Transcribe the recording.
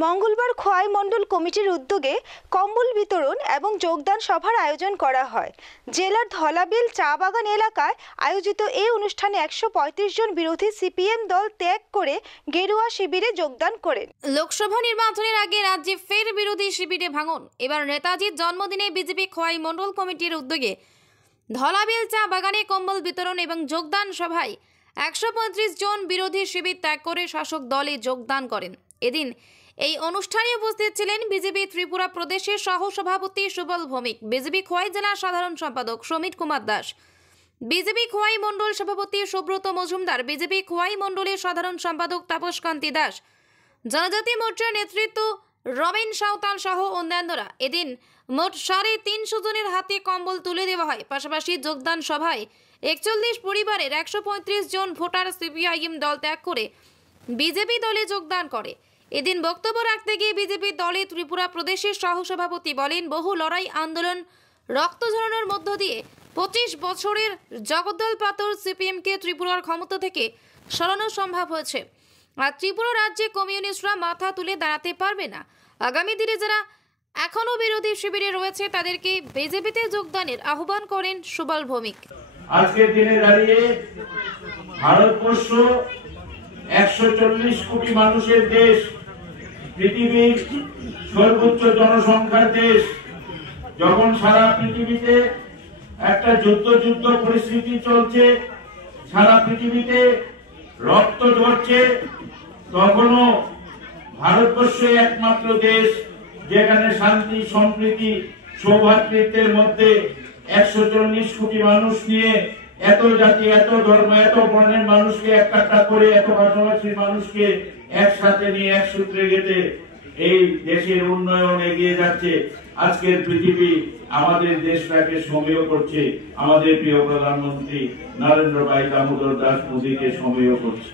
মঙ্গলবার খোয়াই মণ্ডল কমিটির উদ্যোগে কম্বল বিতরণ এবং যোগদান সভার আয়োজন করা হয়। জেলার ধলাবিল চা বাগান এলাকায় আয়োজিত এই অনুষ্ঠানে 135 জন বিরোধী সিপিএম দল ত্যাগ করে গেরুয়া শিবিরে যোগদান করেন। লোকসভা নির্বাচনের আগে রাজ্যে ফের বিরোধী শিবিরে ভাঙন। এবার নেতাজির জন্মদিনে বিজেপি খোয়াই মণ্ডল কমিটির উদ্যোগে ধলাবিল চা বাগানে কম্বল বিতরণ এবং যোগদান সভায় 135 জন বিরোধী শিবির ত্যাগ করে শাসক দলে যোগদান করেন। এদিন এই অনুষ্ঠানে উপস্থিত ছিলেন বিজেপি ত্রিপুরা প্রদেশের সহ সভাপতি সুবল ভৌমিক, বিজেপি খোয়াই জেলা সাধারণ সম্পাদক সমীর কুমার দাস, বিজেপি খোয়াই মণ্ডল সভাপতি সুব্রত মজুমদার, বিজেপি খোয়াই মণ্ডলের সাধারণ সম্পাদক তাপস কান্তি দাস, জনজাতি মোর্চার নেতৃত্ব রমেন সাঁওতাল সহ অন্যান্যরা। এদিন মোট 350 জনের হাতে কম্বল তুলে দেওয়া হয়। পাশাপাশি যোগদান সভায় 41 পরিবারের 135 জন ভোটার সিপিআইএম দল ত্যাগ করে বিজেপি দলে যোগদান করে। এদিন বক্তব্য রাখতে গিয়ে বিজেপি দলে ত্রিপুরা প্রদেশের সহসভাপতি বলেন, বহু লড়াই আন্দোলন রক্ত ঝরানোর মধ্য দিয়ে 25 বছরের জগদ্দল পাথর সিপিএমকে ত্রিপুরার ক্ষমতা থেকে সরানো সম্ভব হয়েছে। আর ত্রিপুরা রাজ্যে কমিউনিস্টরা মাথা তুলে দাঁড়াতে পারবে না। আগামী দিনে যারা এখনো বিরোধী শিবিরে রয়েছে তাদেরকে বিজেপিতে যোগদানের আহ্বান করেন সুবল ভৌমিক। আজকের দিনে দাঁড়িয়ে ভারতবর্ষ 140 কোটি মানুষের দেশ, পৃথিবীর সর্বোচ্চ জনসংখ্যার দেশ, যখন সারা পৃথিবীতে একটা যুদ্ধ পরিস্থিতি চলছে, সারা পৃথিবীতে রক্ত ঝরছে, তখনও ভারতবর্ষ একমাত্র দেশ যেখানে শান্তি, সম্প্রীতি, সৌভ্রাতৃত্বের মধ্যে 140 কোটি মানুষ নিয়ে এত জাতি, এত ধর্ম, এত বর্ণের মানুষকে একটা করে, এত ভাষাভাষীর মানুষকে একসাথে নিয়ে এক সূত্রে গেঁথে এই দেশের উন্নয়ন এগিয়ে যাচ্ছে। আজকের পৃথিবী আমাদের দেশটাকে সমীহ করছে, আমাদের প্রিয় প্রধানমন্ত্রী নরেন্দ্র ভাই দামোদর দাস মোদীকে সমীহ করছে।